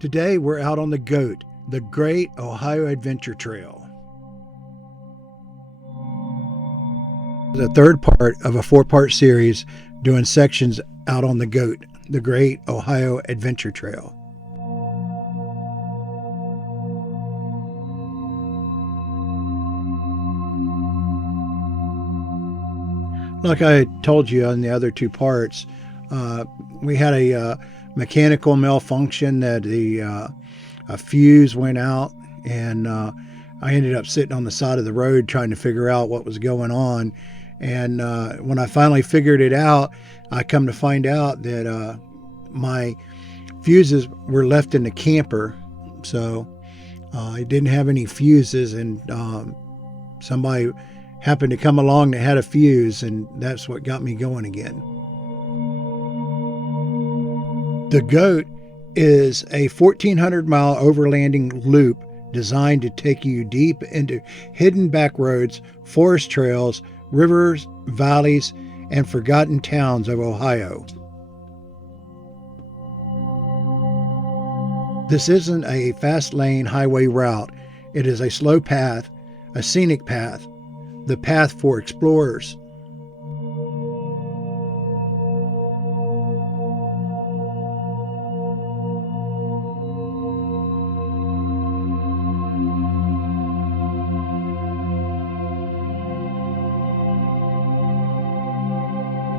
Today we're out on the GOAT, the Great Ohio Adventure Trail. The third part of a 4-part series doing sections out on the GOAT, the Great Ohio Adventure Trail. Like I told you on the other 2 parts, we had a mechanical malfunction that a fuse went out, and I ended up sitting on the side of the road trying to figure out what was going on. And when I finally figured it out, I come to find out that my fuses were left in the camper. So I didn't have any fuses, and somebody happened to come along that had a fuse, and that's what got me going again. The GOAT is a 1,400-mile overlanding loop designed to take you deep into hidden back roads, forest trails, rivers, valleys, and forgotten towns of Ohio. This isn't a fast lane highway route. It is a slow path, a scenic path, the path for explorers.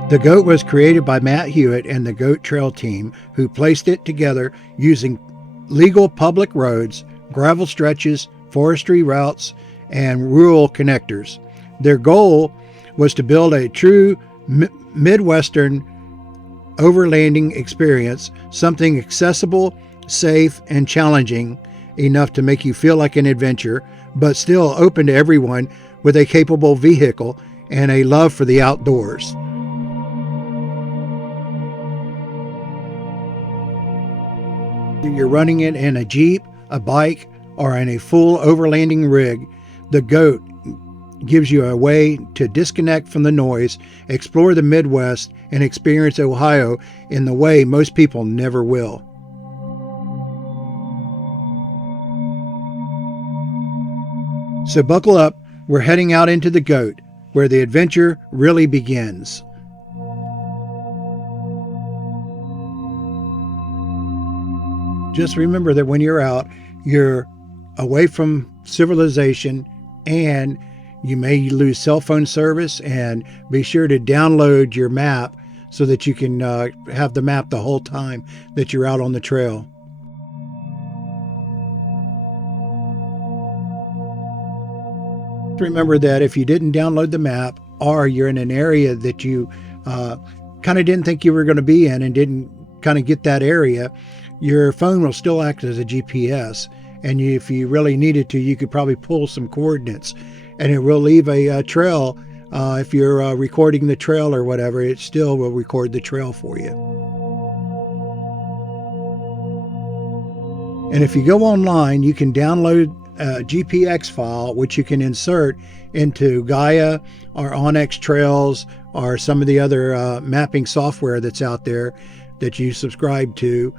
The GOAT was created by Matt Hewitt and the GOAT Trail team, who placed it together using legal public roads, gravel stretches, forestry routes, and rural connectors. Their goal was to build a true Midwestern overlanding experience, something accessible, safe, and challenging enough to make you feel like an adventure, but still open to everyone with a capable vehicle and a love for the outdoors. You're running it in a Jeep, a bike, or in a full overlanding rig, the GOAT gives you a way to disconnect from the noise, explore the Midwest, and experience Ohio in the way most people never will. So buckle up, we're heading out into the GOAT, where the adventure really begins. Just remember that when you're out, you're away from civilization, and you may lose cell phone service, and be sure to download your map so that you can have the map the whole time that you're out on the trail. Remember that if you didn't download the map, or you're in an area that you kind of didn't think you were going to be in and didn't kind of get that area, your phone will still act as a GPS, and if you really needed to, you could probably pull some coordinates, and it will leave a trail. If you're recording the trail or whatever, it still will record the trail for you. And if you go online, you can download a GPX file, which you can insert into Gaia or Onyx Trails or some of the other mapping software that's out there that you subscribe to.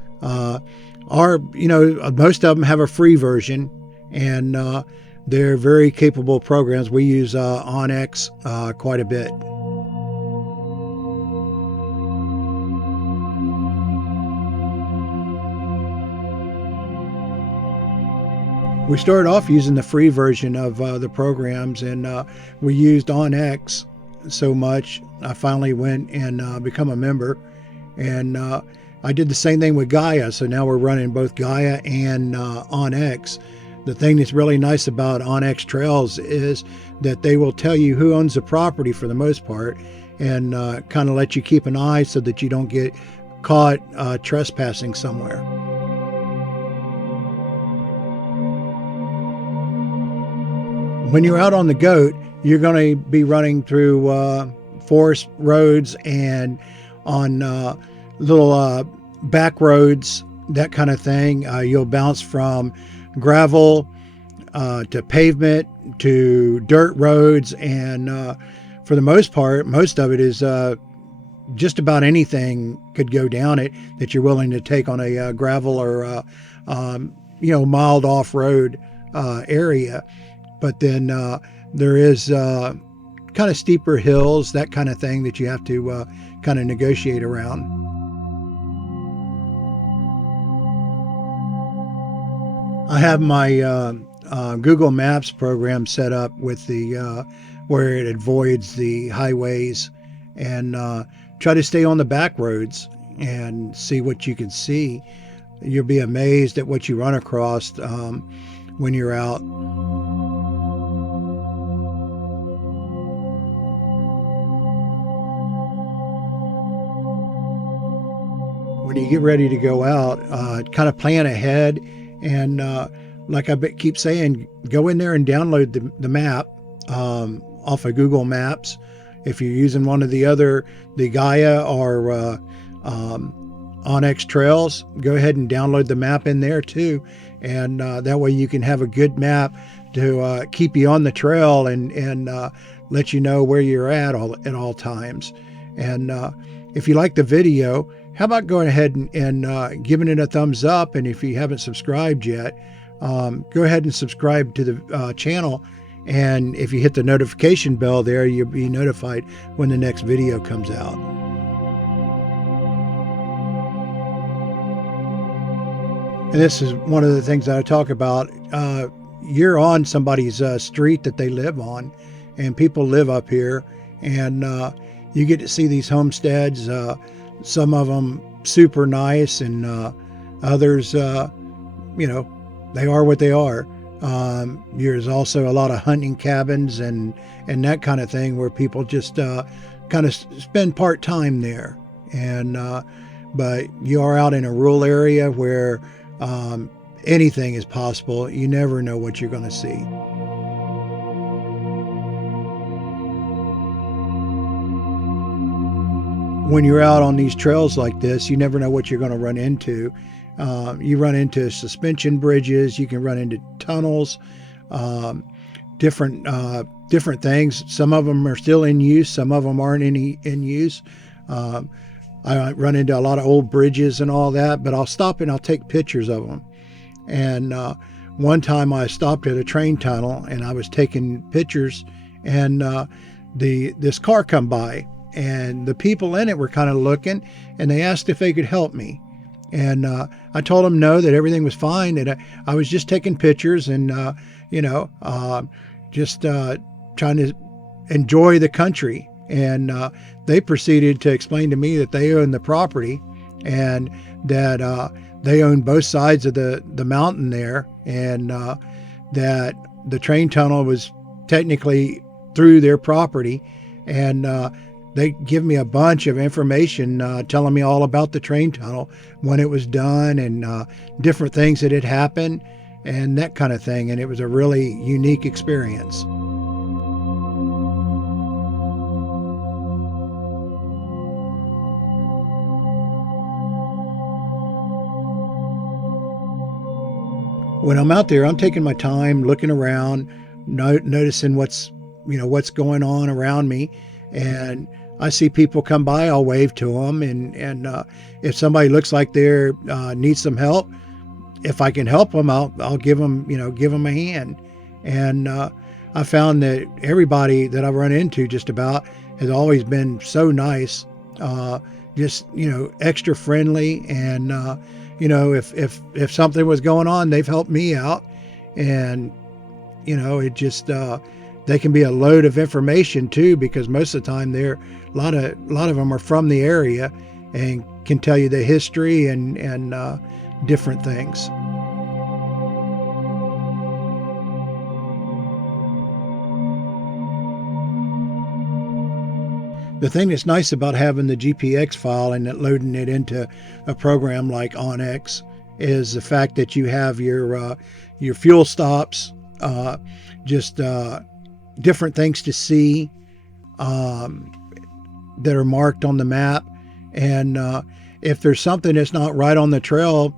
Or, most of them have a free version, and they're very capable programs. We use Onyx quite a bit. We started off using the free version of the programs, and we used Onyx so much, I finally went and become a member, and I did the same thing with Gaia, so now we're running both Gaia and Onyx. The thing that's really nice about Onyx Trails is that they will tell you who owns the property for the most part, and kind of let you keep an eye so that you don't get caught trespassing somewhere. When you're out on the GOAT, you're going to be running through forest roads and on little back roads, that kind of thing. You'll bounce from gravel to pavement to dirt roads, and for the most part, most of it is just about anything could go down it that you're willing to take on a gravel or mild off-road area. But then there is kind of steeper hills, that kind of thing that you have to kind of negotiate around. I have my Google Maps program set up with the where it avoids the highways, and try to stay on the back roads and see what you can see. You'll be amazed at what you run across when you're out. When you get ready to go out, kind of plan ahead, and like I keep saying, go in there and download the map off of Google Maps. If you're using one of the Gaia or Onyx Trails, go ahead and download the map in there too, and that way you can have a good map to keep you on the trail and let you know where you're at all times. And if you like the video, how about going ahead and giving it a thumbs up? And if you haven't subscribed yet, go ahead and subscribe to the channel. And if you hit the notification bell there, you'll be notified when the next video comes out. And this is one of the things that I talk about. You're on somebody's street that they live on, and people live up here, and you get to see these homesteads. Some of them super nice, and others, they are what they are. There's also a lot of hunting cabins and that kind of thing where people just kind of spend part-time there. And but you are out in a rural area where anything is possible. You never know what you're going to see. When you're out on these trails like this, you never know what you're going to run into. You run into suspension bridges, you can run into tunnels, different things. Some of them are still in use, some of them aren't in use. I run into a lot of old bridges and all that, but I'll stop and I'll take pictures of them. And one time I stopped at a train tunnel and I was taking pictures, and this car come by, and the people in it were kind of looking, and they asked if they could help me. And I told them no, that everything was fine, that I was just taking pictures and, just trying to enjoy the country. And they proceeded to explain to me that they own the property, and that they own both sides of the mountain there, and that the train tunnel was technically through their property. And they give me a bunch of information telling me all about the train tunnel, when it was done, and different things that had happened and that kind of thing. And it was a really unique experience. When I'm out there, I'm taking my time, looking around, noticing what's going on around me. And I see people come by, I'll wave to them, and if somebody looks like they needs some help, if I can help them, I'll give them a hand. And I found that everybody that I've run into just about has always been so nice, just extra friendly, and if something was going on, they've helped me out, and it just they can be a load of information too, because most of the time a lot of them are from the area and can tell you the history and different things. The thing that's nice about having the GPX file and loading it into a program like Onyx is the fact that you have your fuel stops, just different things to see that are marked on the map. And if there's something that's not right on the trail,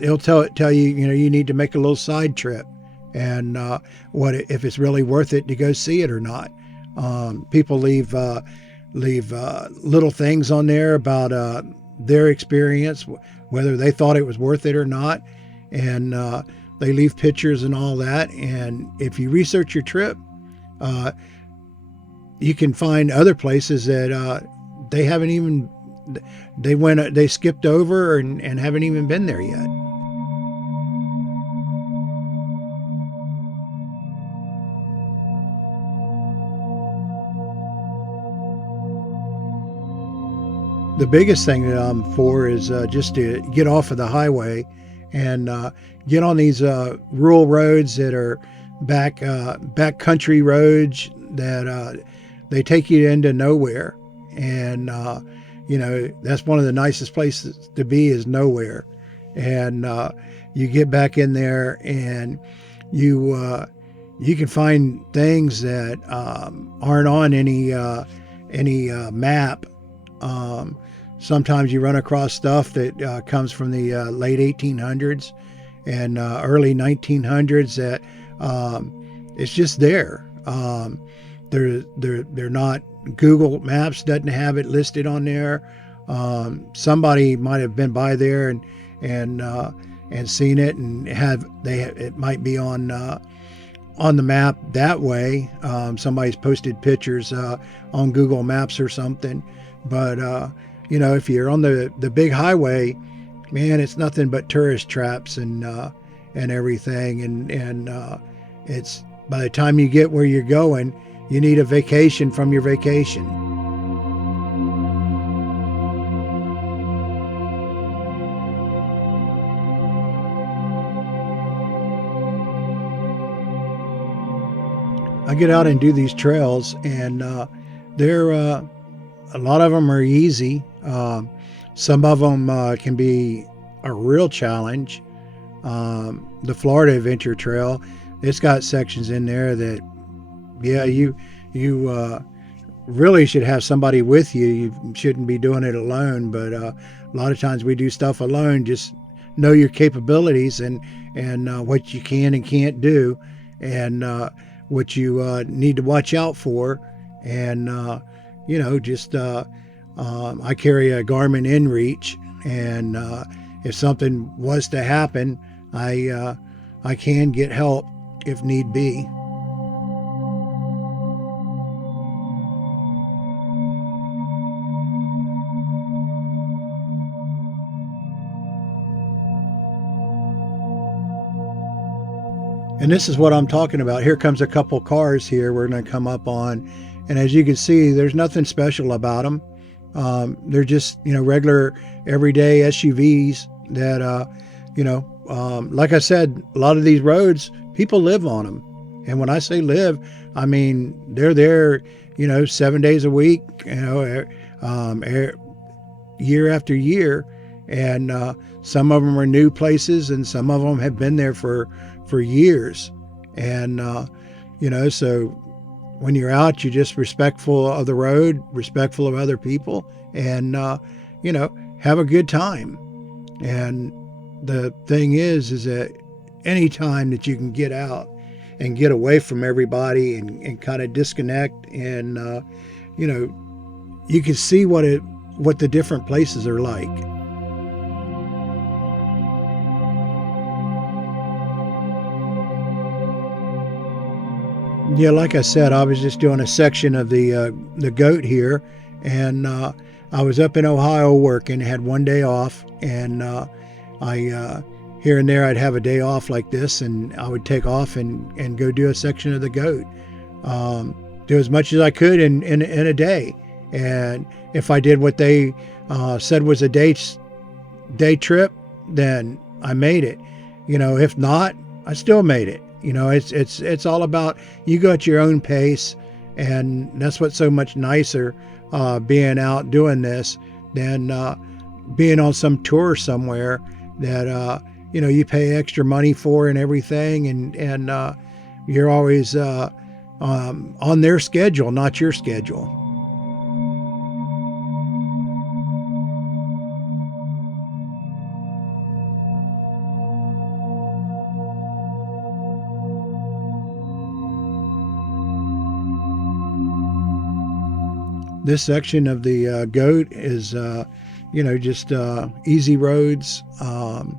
it'll tell you, you need to make a little side trip, and if it's really worth it to go see it or not. People leave leave little things on there about their experience, whether they thought it was worth it or not, and they leave pictures and all that. And if you research your trip, uh, you can find other places that they haven't even they skipped over and haven't even been there yet. The biggest thing that I'm for is just to get off of the highway and get on these rural roads that are back country roads that they take you into nowhere. And that's one of the nicest places to be, is nowhere. And you get back in there and you can find things that aren't on any map. Sometimes you run across stuff that comes from the late 1800s and early 1900s that it's just there. They're not, Google Maps doesn't have it listed on there. Somebody might have been by there and seen it and it might be on the map that way. Somebody's posted pictures on Google Maps or something. But if you're on the big highway, man, it's nothing but tourist traps and everything. And it's, by the time you get where you're going, you need a vacation from your vacation. I get out and do these trails, and they're a lot of them are easy. Some of them can be a real challenge. The Florida Adventure Trail, it's got sections in there that, yeah, you really should have somebody with you. You shouldn't be doing it alone. But a lot of times we do stuff alone. Just know your capabilities and what you can and can't do, and what you need to watch out for. And just I carry a Garmin InReach, and if something was to happen, I can get help if need be. And this is what I'm talking about. Here comes a couple cars here we're going to come up on. And as you can see, there's nothing special about them. They're just, regular everyday SUVs that, like I said, a lot of these roads, people live on them. And when I say live, I mean, they're there, 7 days a week, year after year. And some of them are new places, and some of them have been there for years. And, so when you're out, you're just respectful of the road, respectful of other people, and, have a good time. And the thing is that any time that you can get out and get away from everybody and kind of disconnect, and, you can see what the different places are like. Yeah, like I said, I was just doing a section of the goat here, and I was up in Ohio working. Had one day off, and I here and there I'd have a day off like this, and I would take off and go do a section of the goat. Do as much as I could in a day, and if I did what they said was a day trip, then I made it. If not, I still made it. It's all about, you go at your own pace, and that's what's so much nicer being out doing this than being on some tour somewhere that you pay extra money for and everything, and you're always on their schedule, not your schedule. This section of the Goat is, just easy roads, and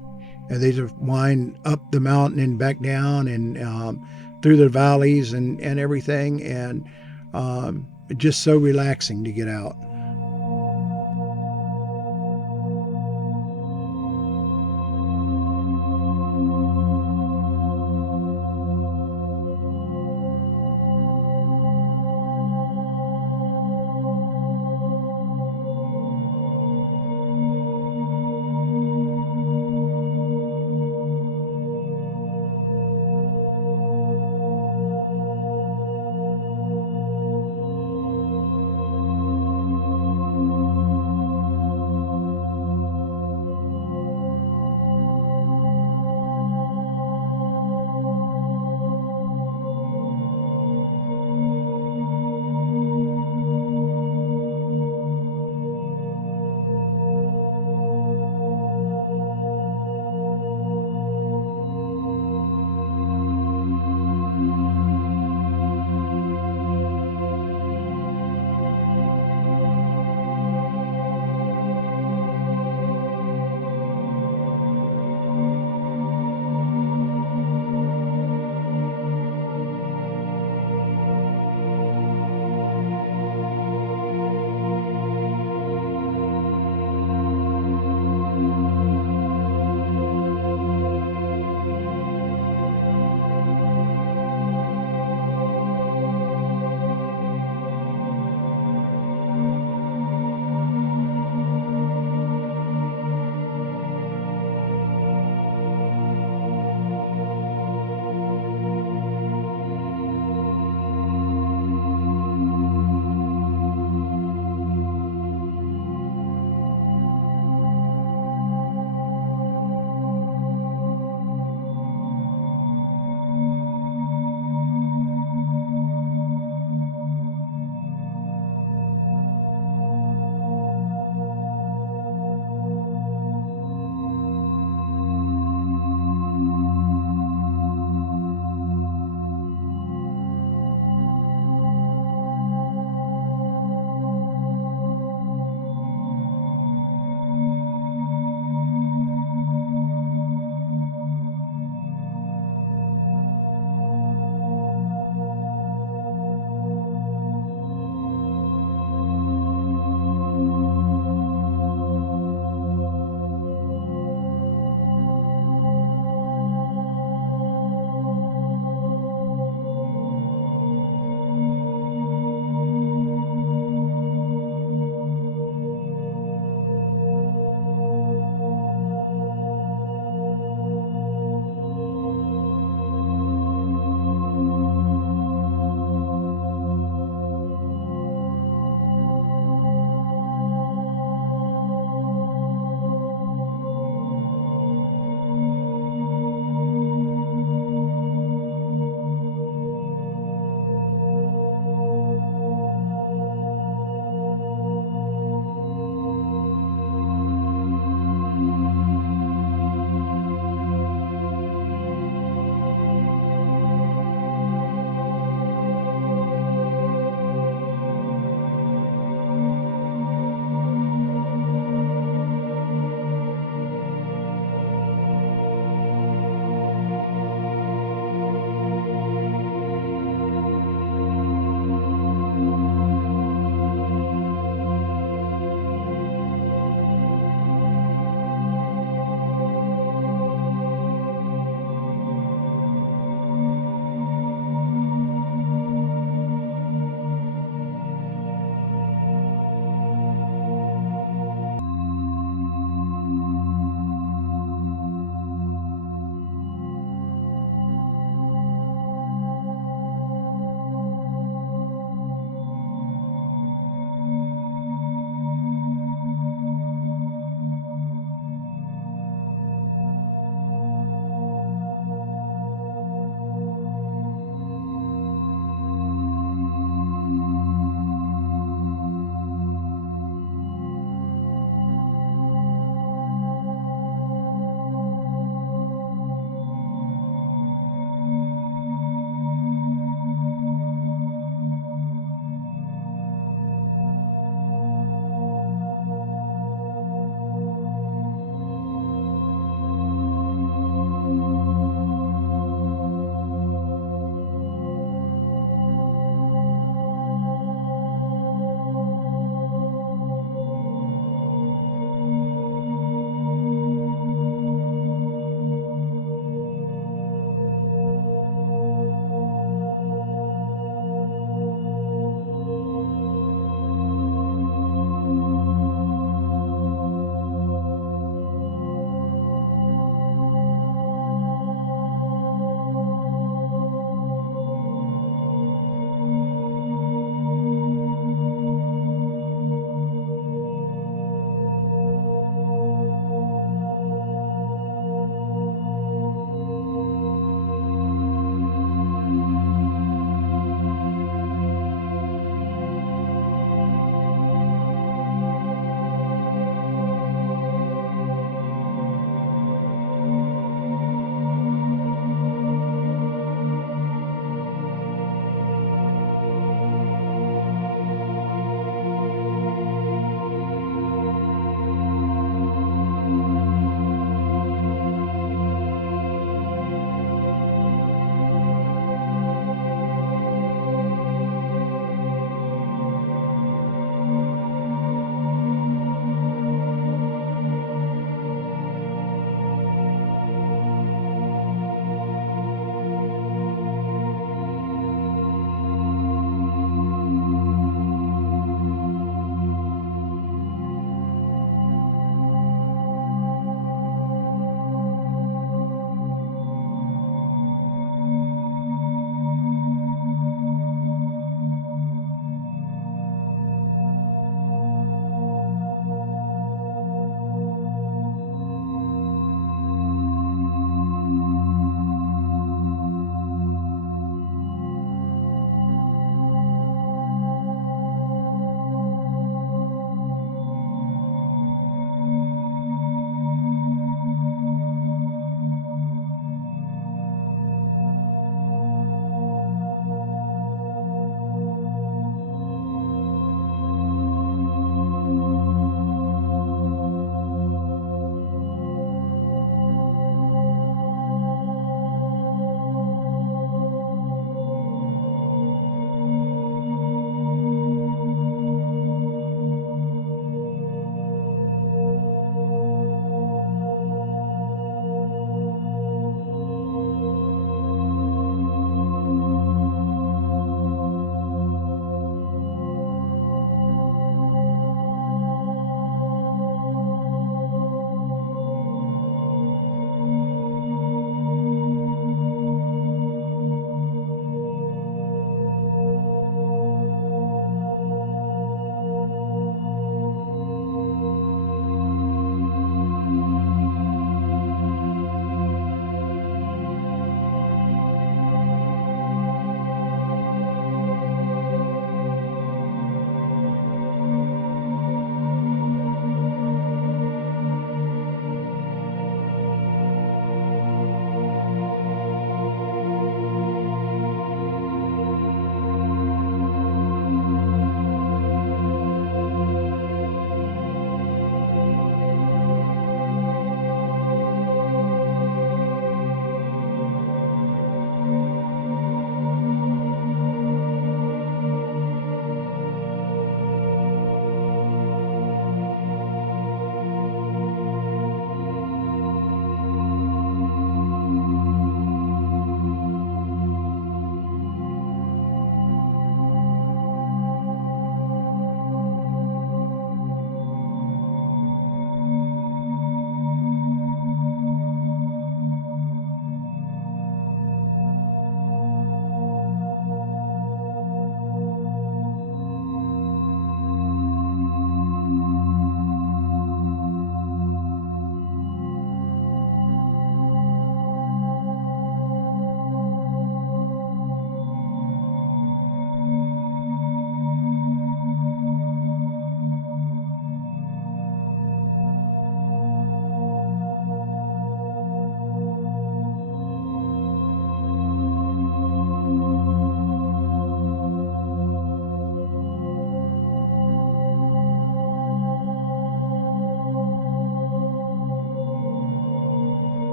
they just wind up the mountain and back down and through the valleys and everything, and just so relaxing to get out.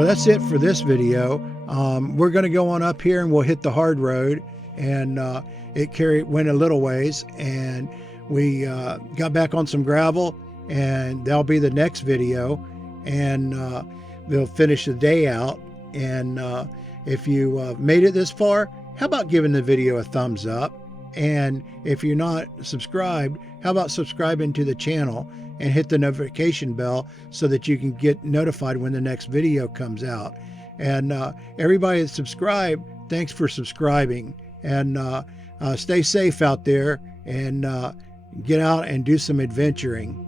Well, that's it for this video. We're going to go on up here and we'll hit the hard road, and went a little ways, and we got back on some gravel, and that'll be the next video, and we'll finish the day out. And if you made it this far, how about giving the video a thumbs up? And if you're not subscribed, how about subscribing to the channel and hit the notification bell so that you can get notified when the next video comes out. And everybody that's subscribed, thanks for subscribing. And stay safe out there, and get out and do some adventuring.